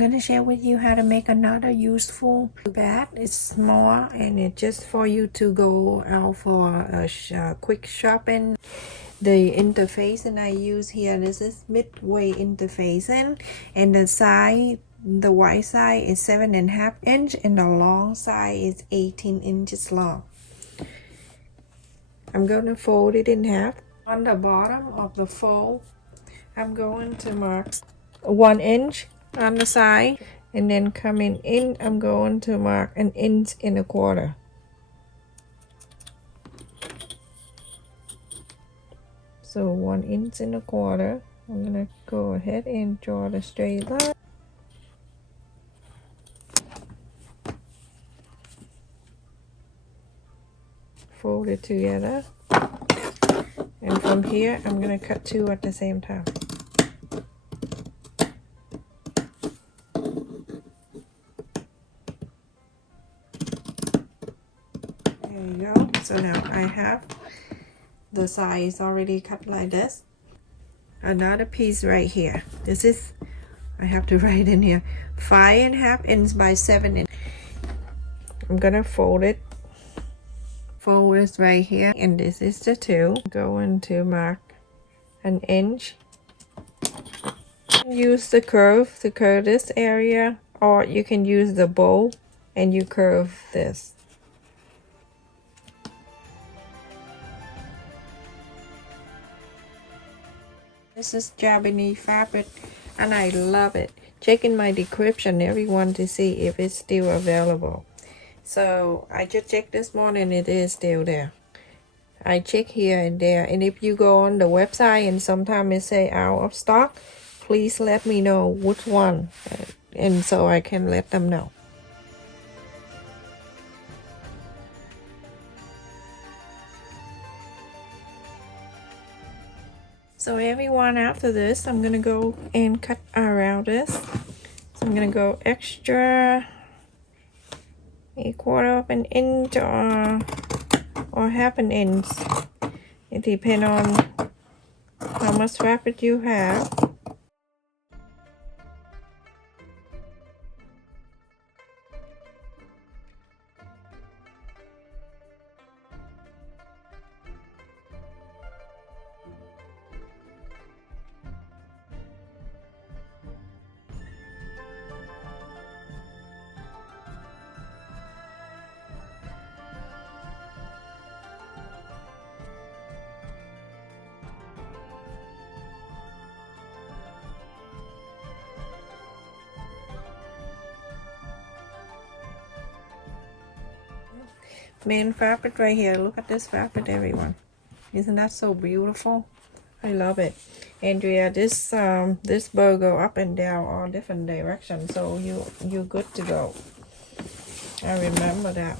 going to share with you how to make another useful bag. It's small and it's just for you to go out for a quick shopping. The interface that I use here, this is midway interface, and the side, the wide side is 7.5 inch and the long side is 18 inches long. I'm going to fold it in half. On the bottom of the fold, I'm going to mark 1 inch on the side, and then coming in, I'm going to mark 1.25 inches. So 1.25 inches. I'm gonna go ahead and draw the straight line. Fold it together. And from here, I'm gonna cut 2 at the same time. There you go. So now I have the size already cut like this. Another piece right here. This is, I have to write in here, 5.5 inches by 7 inches. I'm gonna fold it. Fold this right here, and this is the 2. Going to mark 1 inch. Use the curve to curve this area, or you can use the bowl and you curve this. This is Japanese fabric and I love it. Check in my description everyone to see if it's still available. So I just checked this morning, it is still there. I check here and there, and if you go on the website and sometimes it say out of stock, please let me know which one, and so I can let them know. So everyone, after this, I'm gonna go and cut around this. So I'm gonna go extra 1/4 inch or 1/2 inch. It depends on how much fabric you have. Main fabric right here. Look at this fabric, everyone. Isn't that so beautiful? I love it. Andrea, this bow go up and down all different directions, so you're good to go. I remember that.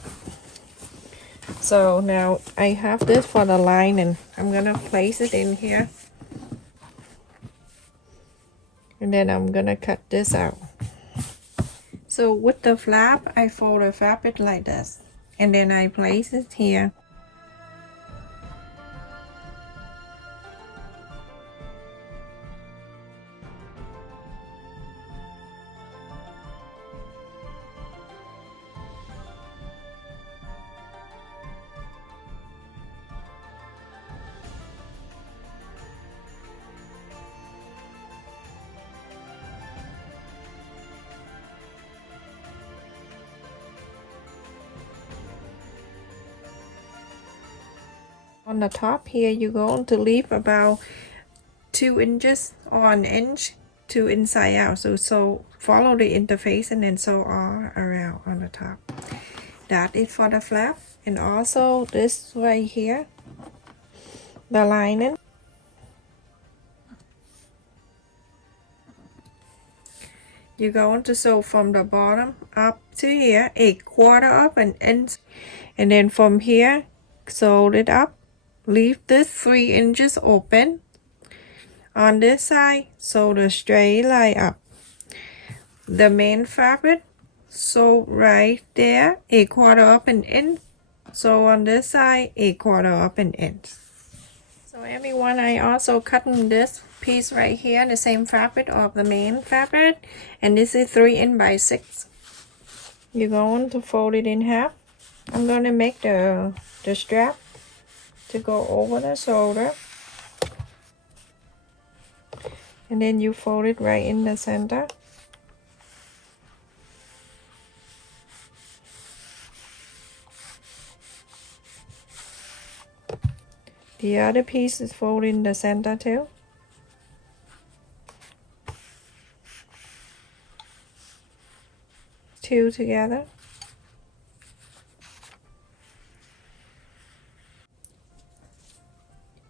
So now I have this for the lining. I'm gonna place it in here, and then I'm gonna cut this out. So with the flap, I fold the fabric like this, and then I place it here. On the top here, you're going to leave about 2 inches or 1 inch to inside out. So follow the interface and then sew all around on the top. That is for the flap. And also this right here, the lining. You're going to sew from the bottom up to here, 1/4 inch, and then from here, sew it up. Leave this 3 inches open. On this side, sew the straight line up. The main fabric, sew right there, 1/4 inch. So on this side, 1/4 inch. So So everyone, I also cutting this piece right here, the same fabric of the main fabric, and this is 3" by 6. You're going to fold it in half. I'm going to make the strap to go over the shoulder, and then you fold it right in the center. The other piece is folded in the center too. Two together.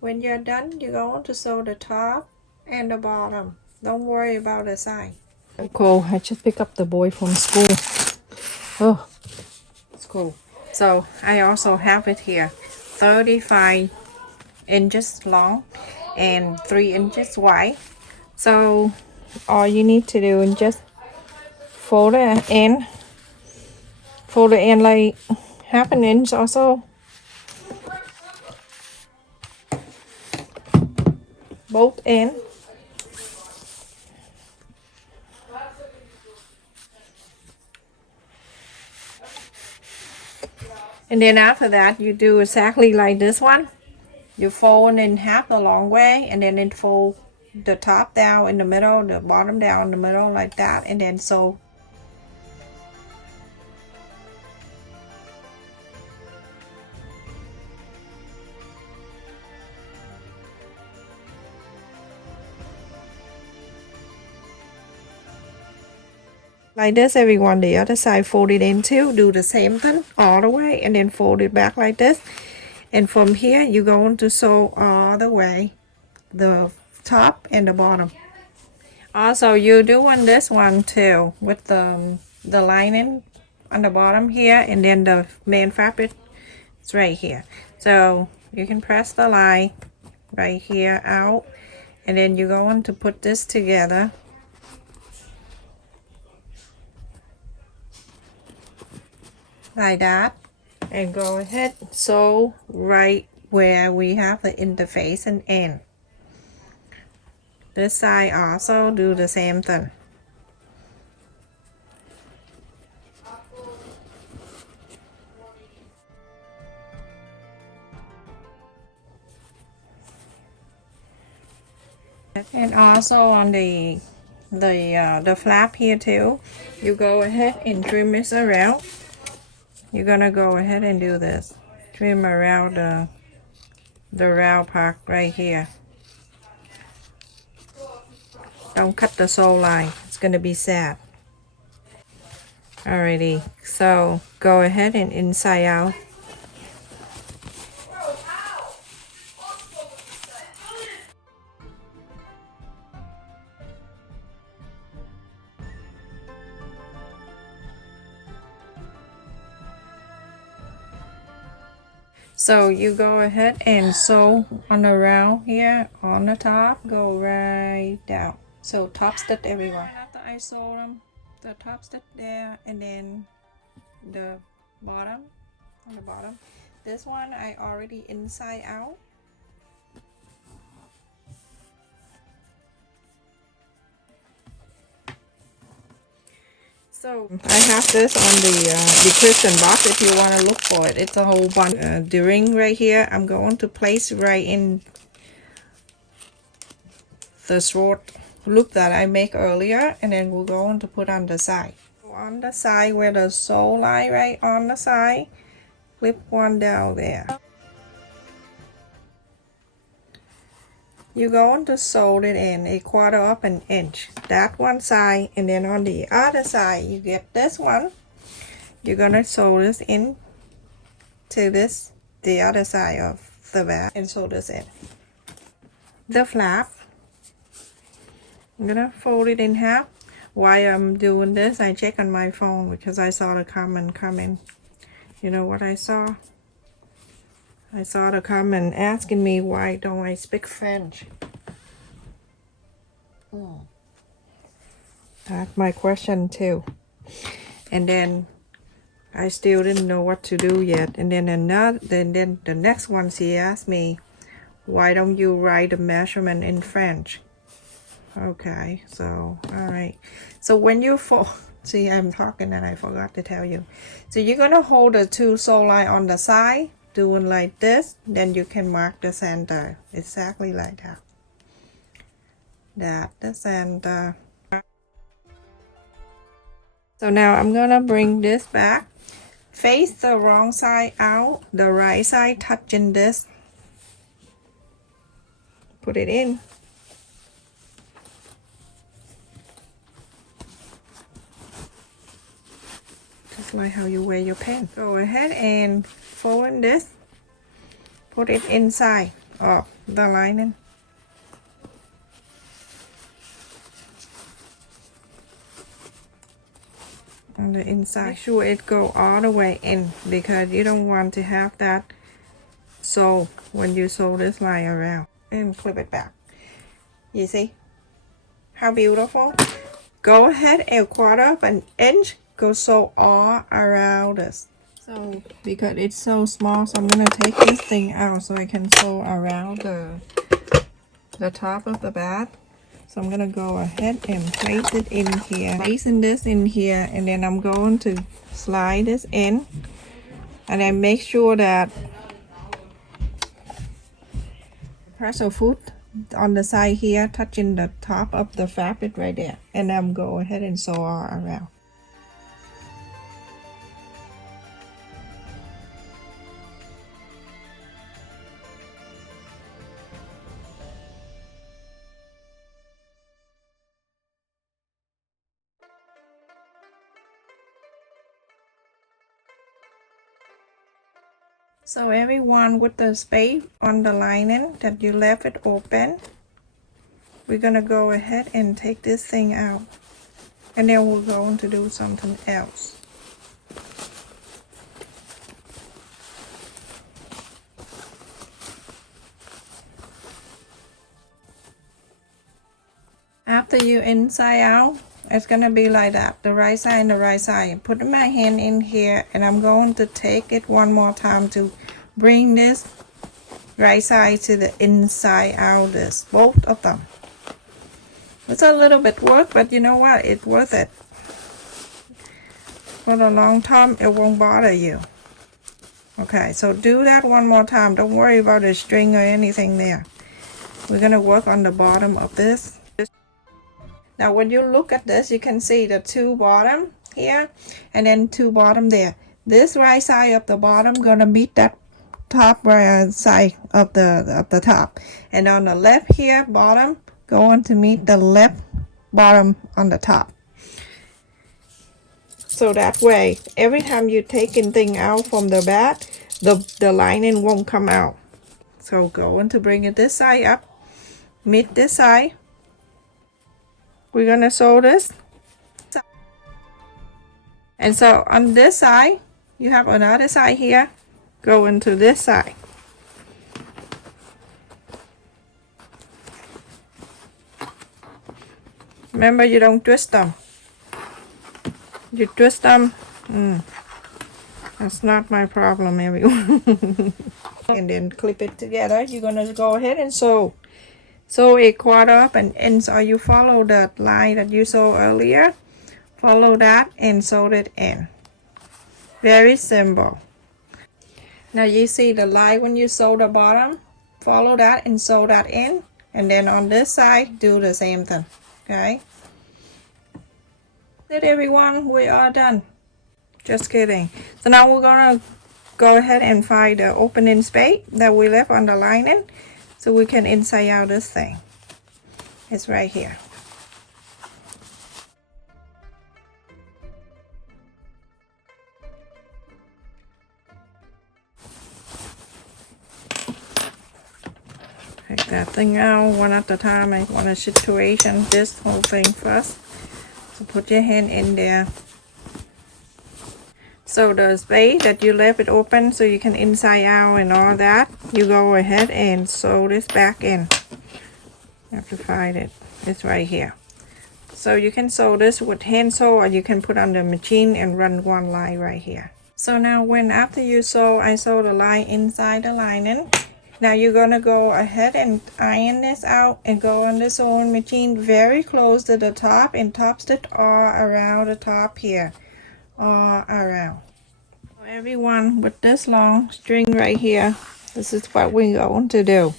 When you're done, you're going to sew the top and the bottom. Don't worry about the side. Cool. I just picked up the boy from school. Oh, it's cool. So I also have it here, 35 inches long and 3 inches wide. So all you need to do is just fold the end like half an inch or so. Both ends. And then after that, you do exactly like this one. You fold in half the long way, and then it fold the top down in the middle, the bottom down in the middle like that, and then sew. Like this, everyone. The other side fold it in too. Do the same thing all the way, and then fold it back like this. And from here, you're going to sew all the way, the top and the bottom. Also, you doing this one too with the lining on the bottom here, and then the main fabric is right here. So you can press the line right here out, and then you're going to put this together. Like that, and go ahead sew right where we have the interface and end. This side also do the same thing. And also on the flap here too, you go ahead and trim this around. You're gonna go ahead and do this, trim around the round part right here. Don't cut the sew line, it's gonna be sad. Alrighty, so go ahead and inside out. So you go ahead and sew on the round here on the top, go right down. So top stitch everywhere. After I sew them, the top stitch there, and then the bottom on the bottom. This one I already inside out. So I have this on the description box if you want to look for it. It's a whole bunch. The ring right here, I'm going to place right in the short loop that I make earlier, and then we're going to put on the side. On the side where the sew line right on the side, clip one down there. You're going to sew it in 1/4 of an inch, that one side, and then on the other side you get this one. You're gonna sew this in to this, the other side of the back, and sew this in. The flap, I'm gonna fold it in half. While I'm doing this, I check on my phone because I saw the comment coming. You know what I saw? I saw the comment asking me why don't I speak French. That's my question too. And then I still didn't know what to do yet. And then the next one, she asked me, Why don't you write the measurement in French? Okay, so all right. So when you fold, see, I'm talking and I forgot to tell you. So you're gonna hold the two sew line on the side, doing like this. Then you can mark the center exactly like that. The center. So now I'm gonna bring this back. Face the wrong side out, the right side touching this. Put it in. Just like how you wear your pen. Go ahead and fold this. Put it inside of the lining. On the inside. Make sure it go all the way in because you don't want to have that sew when you sew this line around. And clip it back. You see how beautiful? Go ahead and 1/4 inch. Go sew all around this. So because it's so small, so I'm gonna take this thing out so I can sew around the top of the bag. So I'm gonna go ahead and place it in here, placing this in here, and then I'm going to slide this in, and then make sure that press your foot on the side here, touching the top of the fabric right there, and I'm go ahead and sew all around. So everyone, with the space on the lining that you left it open, we're gonna go ahead and take this thing out, and then we're going to do something else. After you inside out, it's gonna be like that, the right side and the right side. Put my hand in here, and I'm going to take it one more time to bring this right side to the inside out, this both of them. It's a little bit work, but you know what, it's worth it. For the long term, it won't bother you. Okay, so do that one more time. Don't worry about the string or anything there. We're gonna work on the bottom of this. Now when you look at this, you can see the two bottom here and then two bottom there. This right side of the bottom gonna meet that top right side of the top, and on the left here bottom going to meet the left bottom on the top. So that way every time you taking thing out from the bag, the lining won't come out. So going to bring it this side up, meet this side. We're gonna sew this, and so on this side you have another side here, go into this side. Remember, you don't twist them. You twist them, that's not my problem, everyone. And then clip it together. You're gonna go ahead and sew a 1/4 inch, or you follow the line that you sew earlier, follow that and sew it in. Very simple. Now you see the line when you sew the bottom, follow that and sew that in, and then on this side do the same thing. Okay, that's it, everyone, we are done. Just kidding. So now we're gonna go ahead and find the opening space that we left on the lining, so we can inside out this thing. It's right here. Take that thing out one at a time. I want to situation this whole thing first. So put your hand in there. So the space that you left it open so you can inside out and all that, you go ahead and sew this back in. You have to find it. It's right here. So you can sew this with hand sew, or you can put on the machine and run one line right here. So now when after you sew, I sew the line inside the lining. Now you're gonna go ahead and iron this out and go on the sewing machine very close to the top and top stitch all around the top here, all around. Everyone, with this long string right here, this is what we're going to do.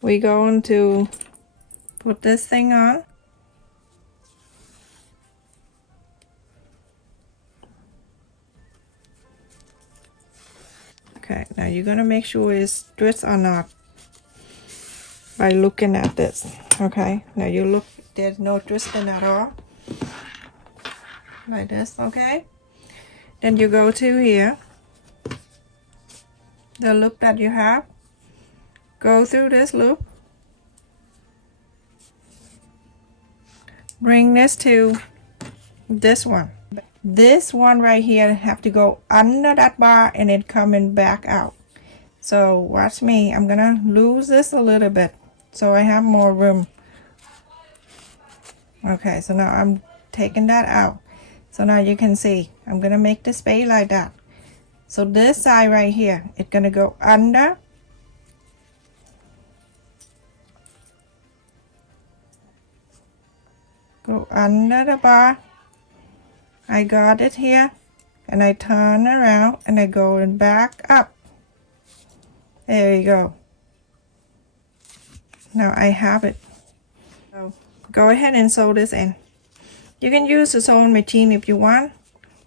We're going to put this thing on. Okay, now you're gonna make sure it's twist or not by looking at this. Okay, now you look, there's no twisting at all, like this. Okay, then you go to here, the loop that you have, go through this loop, bring this to this one. This one right here have to go under that bar and it coming back out. So watch me, I'm gonna lose this a little bit so I have more room. Okay, so now I'm taking that out. So now you can see I'm gonna make the space like that. So this side right here, it's gonna go under, go under the bar. I got it here, and I turn around and I go and back up. There you go. Now I have it. So go ahead and sew this in. You can use the sewing machine if you want,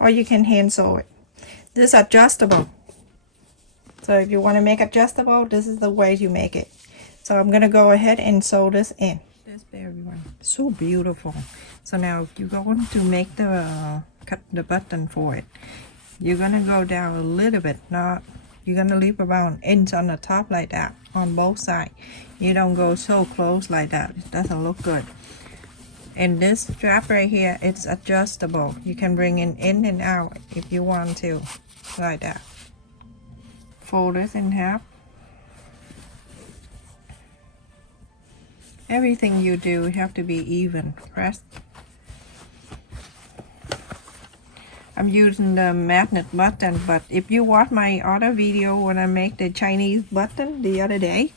or you can hand sew it. This is adjustable. So if you want to make adjustable, this is the way you make it. So I'm gonna go ahead and sew this in. This very one, so beautiful. So now you're going to make the cut the button for it. You're gonna go down a little bit, not, you're gonna leave about an inch on the top like that on both sides. You don't go so close like that, it doesn't look good. And this strap right here, it's adjustable. You can bring it in and out if you want to, like that. Fold this in half. Everything you do have to be even. Press. I'm using the magnet button, but if you watch my other video when I make the Chinese button the other day,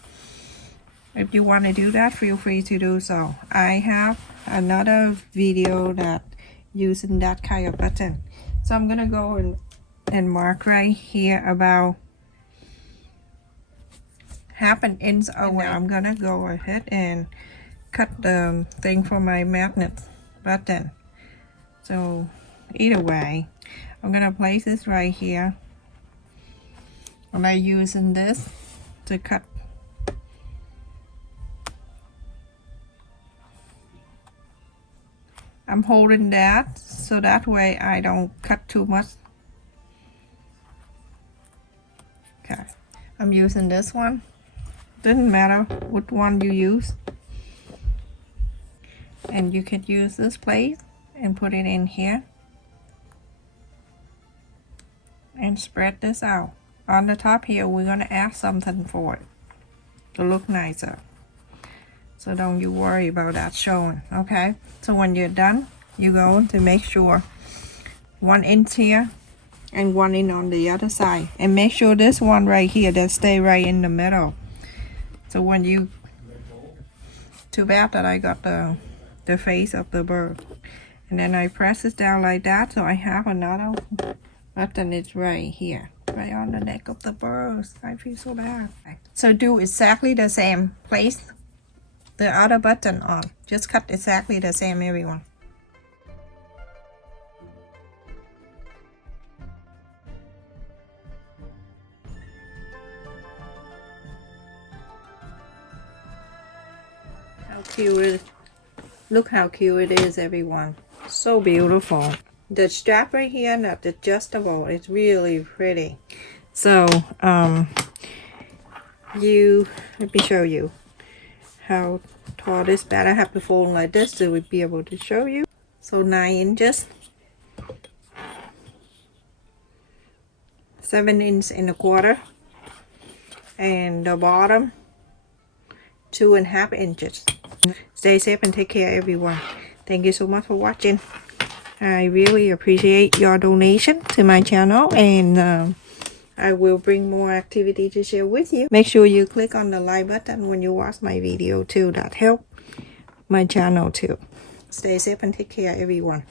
if you want to do that, feel free to do so. I have another video that using that kind of button. So I'm gonna go and mark right here about half an inch away. I'm gonna go ahead and cut the thing for my magnet button. So either way, I'm gonna place this right here. And I'm using this to cut. I'm holding that so that way I don't cut too much. Okay, I'm using this one. Doesn't matter which one you use. And you can use this plate and put it in here. And spread this out. On the top here, we're gonna add something for it to look nicer. So don't you worry about that showing, okay? So when you're done, you're going to make sure 1 inch here and 1 inch on the other side. And make sure this one right here, that stay right in the middle. So when you, too bad that I got the face of the bird. And then I press it down like that, so I have another button. It's right here, right on the neck of the bird. I feel so bad. So do exactly the same. Place the other button on. Just cut exactly the same, everyone. How cute! Look how cute it is, everyone. So beautiful. The strap right here, not adjustable. It's really pretty. So let me show you how tall this bed. I have to fold like this to be able to show you. So 9 inches, 7 inches and a quarter, and the bottom 2.5 inches. Stay safe and take care, everyone. Thank you so much for watching. I really appreciate your donation to my channel, and I will bring more activity to share with you. Make sure you click on the like button when you watch my video too. That helps my channel too. Stay safe and take care, everyone.